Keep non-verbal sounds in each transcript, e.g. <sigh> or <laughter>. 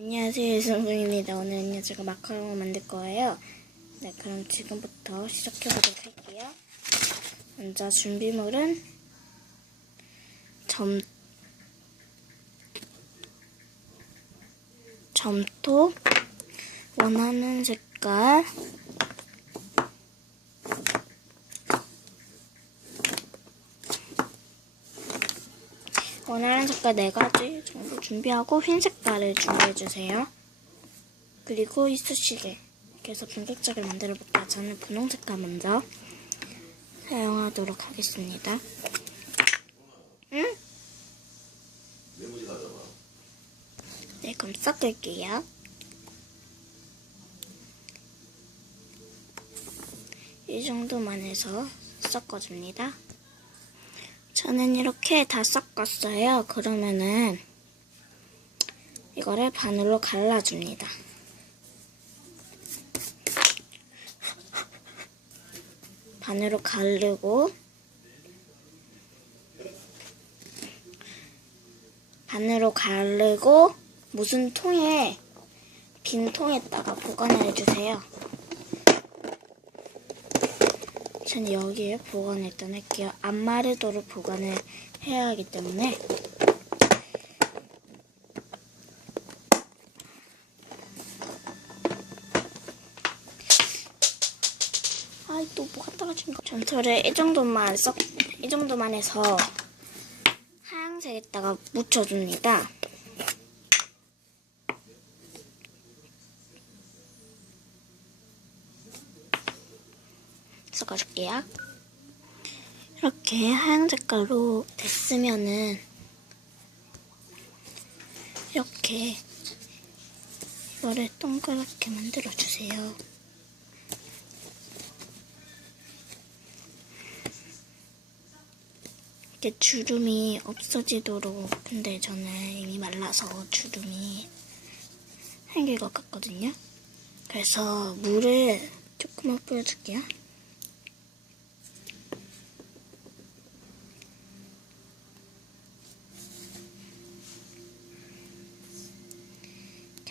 안녕하세요 유승부입니다. 오늘은요 제가 마카롱을 만들 거예요. 네 그럼 지금부터 시작해 보도록 할게요. 먼저 준비물은 점 점토 원하는 색깔 원하는 색깔 네 가지 정도 준비하고 흰 색깔을 준비해 주세요. 그리고 이쑤시개. 이렇게 해서 본격적으로 만들어 볼게요. 저는 분홍 색깔 먼저 사용하도록 하겠습니다. 응? 네, 그럼 섞을게요. 이 정도만 해서 섞어줍니다. 저는 이렇게 다 섞었어요. 그러면은 이거를 반으로 갈라줍니다. 반으로 가르고 반으로 가르고 무슨 통에 빈 통에다가 보관을 해주세요. 전 여기에 보관을 일단 할게요. 안 마르도록 보관을 해야 하기 때문에 아이 또 뭐가 떨어진 거 전철을 이 정도만 썩, 이 정도만 해서 하얀색에다가 묻혀줍니다. 섞어줄게요. 이렇게 하얀 색깔로 됐으면은 이렇게 이거를 동그랗게 만들어 주세요. 이렇게 주름이 없어지도록 근데 저는 이미 말라서 주름이 생길 것 같거든요. 그래서 물을 조금만 뿌려줄게요.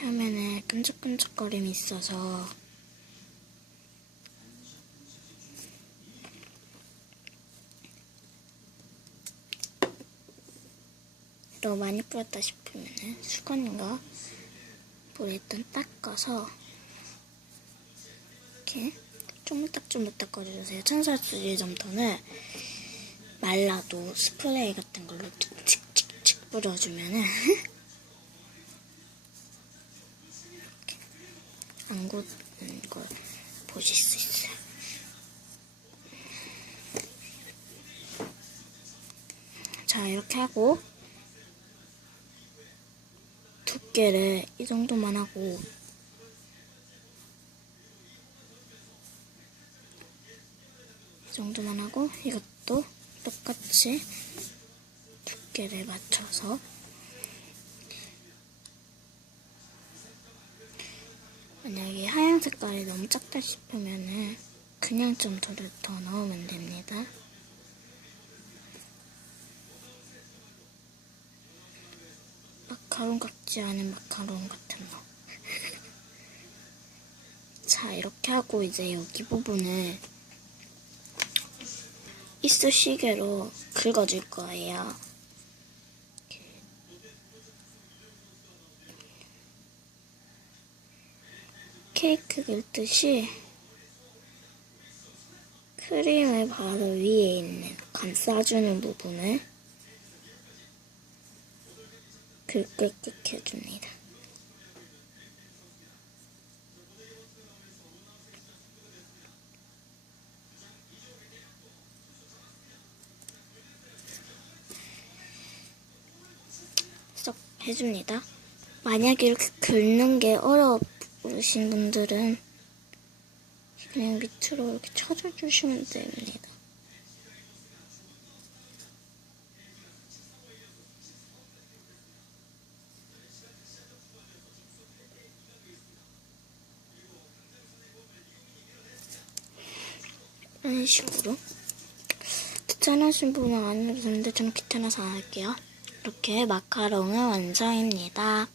하면은 끈적끈적거림이 있어서 너무 많이 뿌렸다 싶으면은 수건인가 물에 일단 닦아서 이렇게 쪼물딱쪼물딱 거려주세요. 천사수지 점토는 말라도 스프레이 같은 걸로 칙칙칙 뿌려주면은 <laughs> 이렇게 안 굳는 걸 보실 수 있어요. 자 이렇게 하고 두께를 이 정도만 하고 이 정도만 하고 이것도 똑같이 두께를 맞춰서 만약에 하얀 색깔이 너무 작다 싶으면은 그냥 점토를 더 넣으면 됩니다. 마카롱 같지 않은 마카롱 같은 거. <laughs> 자, 이렇게 하고 이제 여기 부분을 이쑤시개로 긁어줄 거예요. 케이크 긁듯이 크림을 바로 위에 있는 감싸주는 부분을 긁긁긁 해줍니다. 쏙 해줍니다. 만약에 이렇게 긁는 게 어 려우신 분들은 그냥 밑으로 이렇게 쳐주시면 됩니다. 이런 식으로 귀찮으신 분은 안 해도 되는데 저는 귀찮아서 안 할게요. 이렇게 마카롱은 완성입니다.